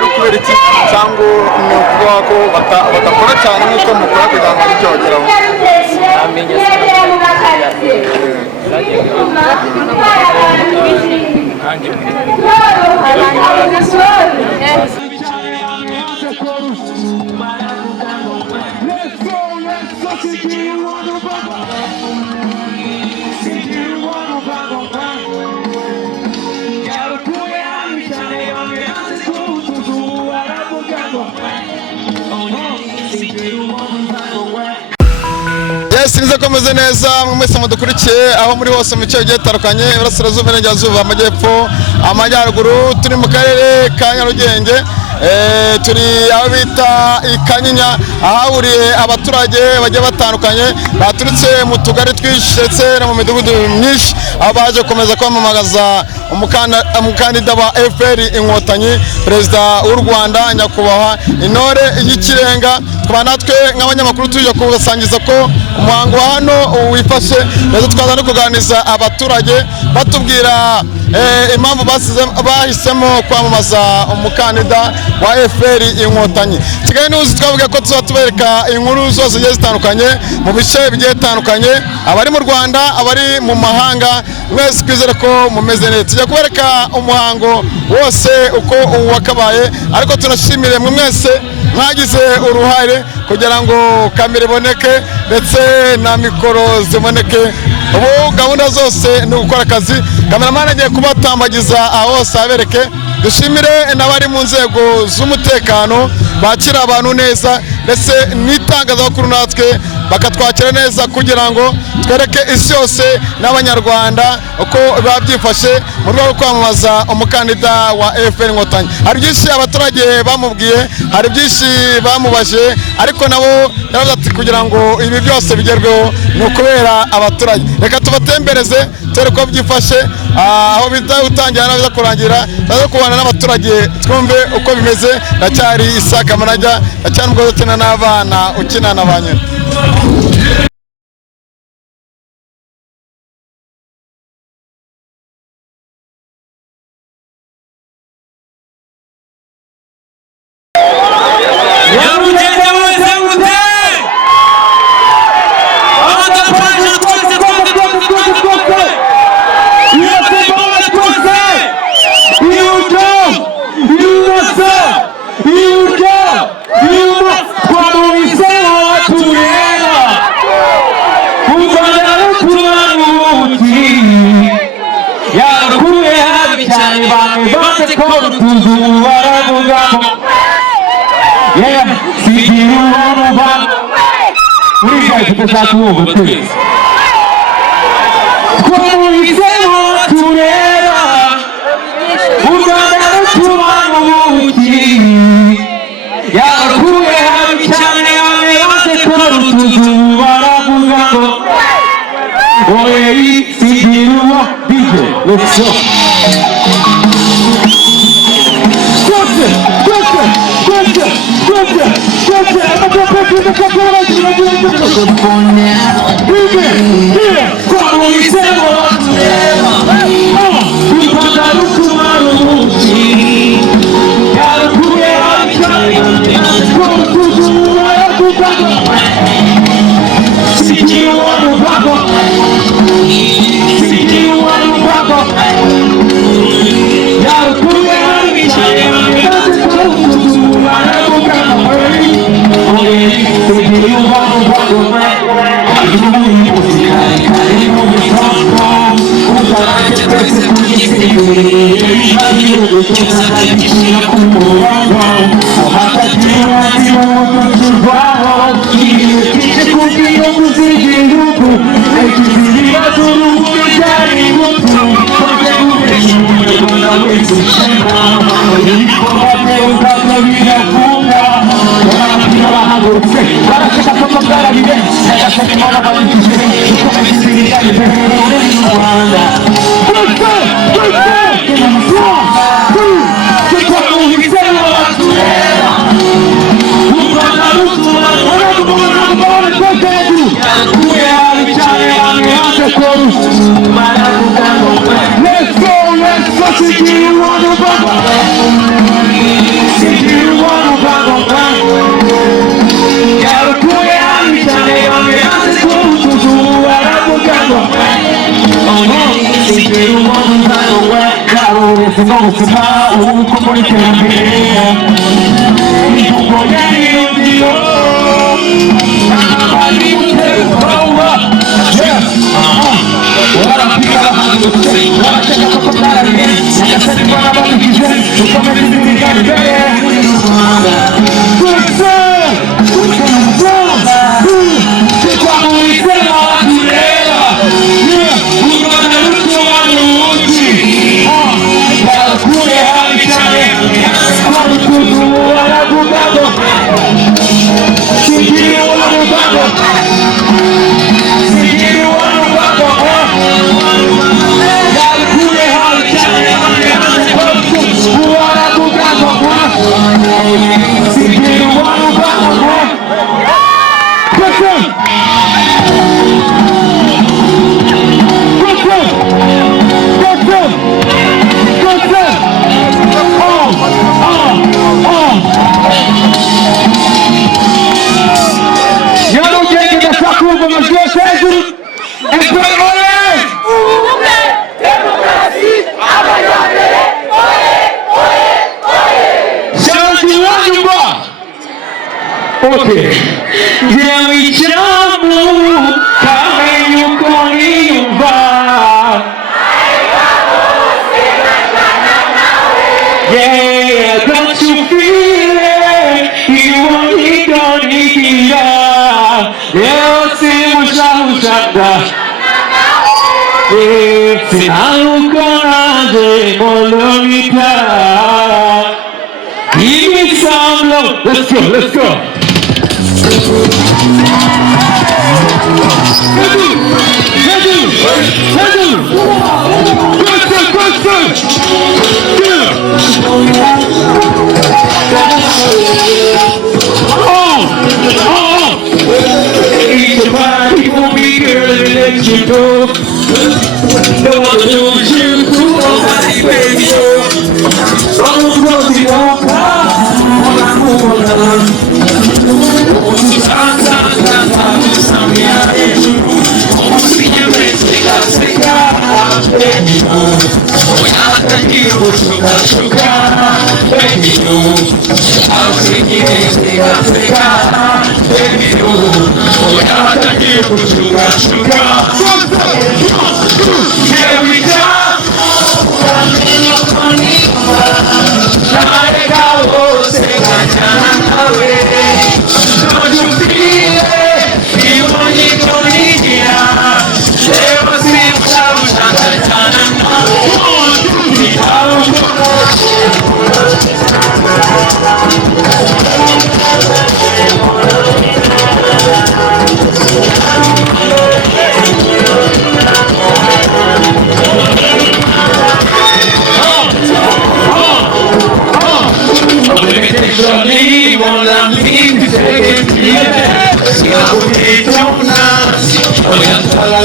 ari ukubera iki cyangwa ni ukuvuga ko badakora cyane nk'uko mukora kugira ngo aricyo bageraho? Namenye Nize komeze neza mwese mudukurikiye aho muri hose mu bice bigiye bitandukanye, Iburasirazuba, Iburengerazuba, Amajyepfo, Amajyaruguru. Turi mu karere ka Nyarugenge, turi aho bita i Kanyinya, ahahuriye abaturage bagiye batandukanye baturutse mu tugari twinshi ndetse no mu midugudu myinshi, aho baje gukomeza kwamamaza umukandida wa FPR Inkotanyi, perezida w'u Rwanda nyakubahwa Intore y'Ikirenga. Tukaba natwe nk'abanyamakuru tuje kubasangiza ko umuhango wa hano wifashe, rero twaza no kuganiriza abaturage batubwira impamvu bahisemo kwamamaza umukandida wa FPR Inkotanyi. Kigali News twavuga ko tuzatubereka inkuru zose zigiye zitandukanye mu bice bigiye bitandukanye, abari mu Rwanda, abari mu mahanga, mwese twizere ko mumeze neza. Tujya kubereka umuhango wose uko wakabaye, ariko tunashimire mwe mwese mwagize uruhare kugira ngo kamera iboneke ndetse na mikoro ziboneke. Ubu gahunda zose ni gukora akazi, kameramani agiye kubatambagiza aho hose abereke. Dushimire n'abari mu nzego z'umutekano bakira abantu neza ndetse n'itangazamakuru natwe bakatwakira neza kugira ngo twereke isi yose n'abanyarwanda uko biba byifashe mu rwego rwo kwamamaza umukandida wa FPR Inkotanyi. Hari byinshi abaturage bamubwiye, hari byinshi bamubaje, ariko nabo yaravuze ati kugira ngo ibi byose bigerweho ni ukubera abaturage. Reka tubatembereze tere ko byifashe, aho bita gutangira n'abiza kurangira, tazo kubana n'abaturage twumve uko bimeze. Ndacyari Isaka Manajya, ndacyari umugabo utina n'abana ukina na ba nyina. Let's go, let's fucking get you on the bubble. Kusema uko kwenye kembea Nikuko yani ndio Anabali mtebawa Yeah Wanapiga wanacheka kwa kutari Nakasani kwa nabali kizeni Ukame kizini gani beye Kusema Kwa muisema wakulea Ukone mtu wanuuti Kule hali chane Kwa mkutu wanagugado Sikiri wanagugado Sikiri wanagugado Kule hali chane Kwa mkutu wanagugado Sikiri wanagugado Kute Okay. Jami jamu kame yukoni yumba. Yeah, don't you feel it? You only don't need it. Yeah, see mushanda. Yeah, see alukona de molonita. Give me some love. Let's go. Let's go. It's a party for me, girl, let you go. Don't want to lose you, nobody, baby. I'm going to walk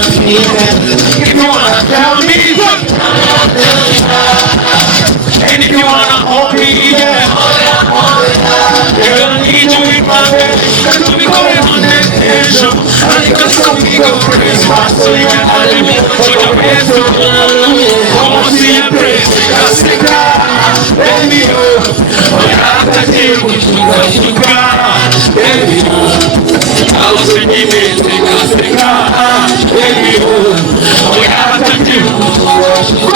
If you wanna tell me, and if you wanna hold me, yeah, you're gonna need to eat my bed. Cause we'll be going on that show. I think it's gonna be good for this spot. So you can have me for your best. I wanna see you praise. Because they got, baby, oh, yeah, I can't with you, baby, I was in the bed, because they got, baby, oh, yeah, I can't do.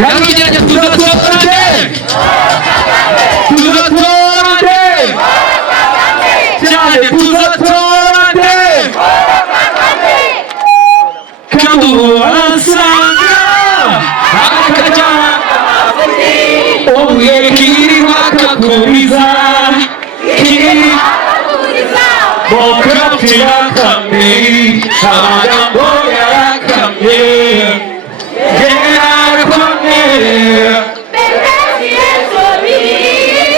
Yakigerageza tuzatorane cyane tuzatorane kandi urasanga akajya ubuye kiriho akakuriza kiri Mokrati yakamye amagambo yarakamye yarakamye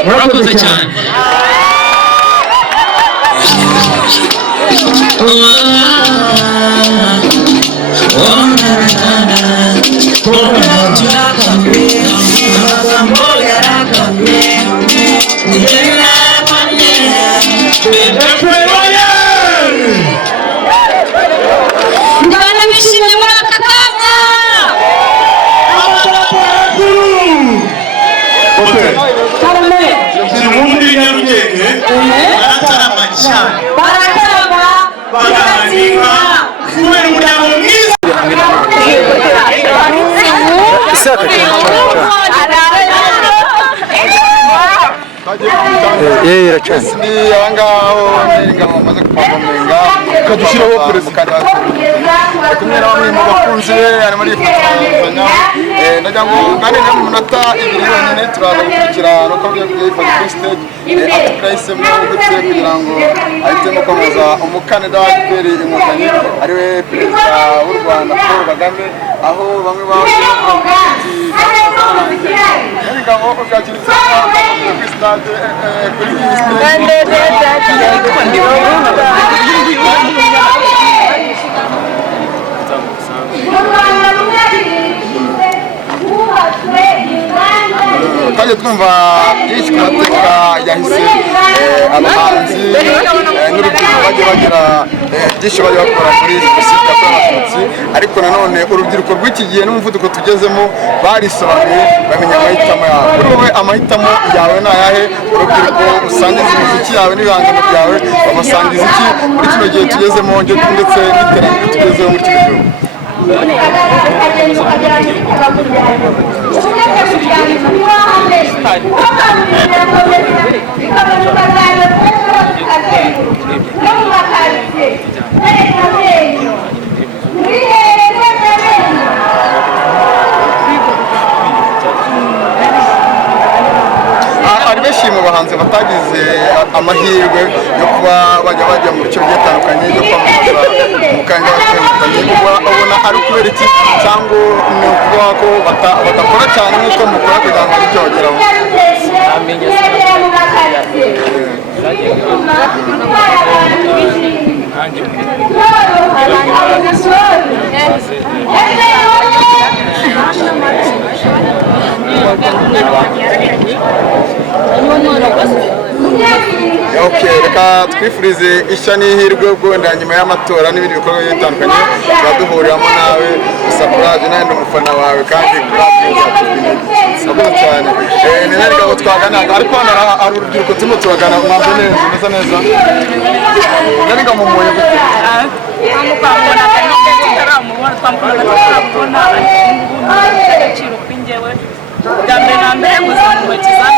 murakoze cyane ni abangaho n'ingabo bamaze kupafominga kadushyiraho perezida kumwe na bamwe mu bakunzi be arimo arifatanya ndagira ngo nganire mu minota ibiri yonyine turaza gukurikira nuko agiye kuyifata kuri stage aturahisemo gute kugira ngo ahitemo kwamamaza umukandida wa FPR Inkotanyi ariwe perezida w'u Rwanda Paul Kagame aho bamwe bavuze ingabo bwakiritse kuri stade kuri twaje twumva byinshi ku mateka yahise abahanzi n'urubyiruko bagiye bagira byinshi bajya bakora muri jenoside yakorewe abatutsi ariko nanone urubyiruko rw'iki gihe n'umuvuduko tugezemo barisobanuye bamenya amahitamo yawe kuri wowe amahitamo yawe ni ayahe urubyiruko usangiza imiziki yawe n'ibihangano byawe babasangiza iki muri kino gihe tugezemo ndetse n'iterambere tugezeho muri kino gihugu hari benshi mu bahanzi batagize amahirwe yo kuba bajya mu bice bitandukanye byo kwamamaza umukandida w'Inkotanyi ubona ari ukubera iki cyangwa ni ukuvuga ko badakora cyane nk'uko mukora kugira ngo icyo bageraho reka twifurize ishya n'ihirwe ubwo wenda nyuma y'amatora n'ibindi bikorwa bitandukanye tuba duhuriramo nawe gusa kuraje nawe ndi umufana wawe kandi kuraje cyane ni nari ngabo twaganaga ariko hano hari urubyiruko turimo turagana umwanzo neza neza nari ngabo mumuye gute twamukambona kandi tutaramubona twamukambona agaciro kw'ingewe bwa mbere na mbere gusa mu ntoki zanjye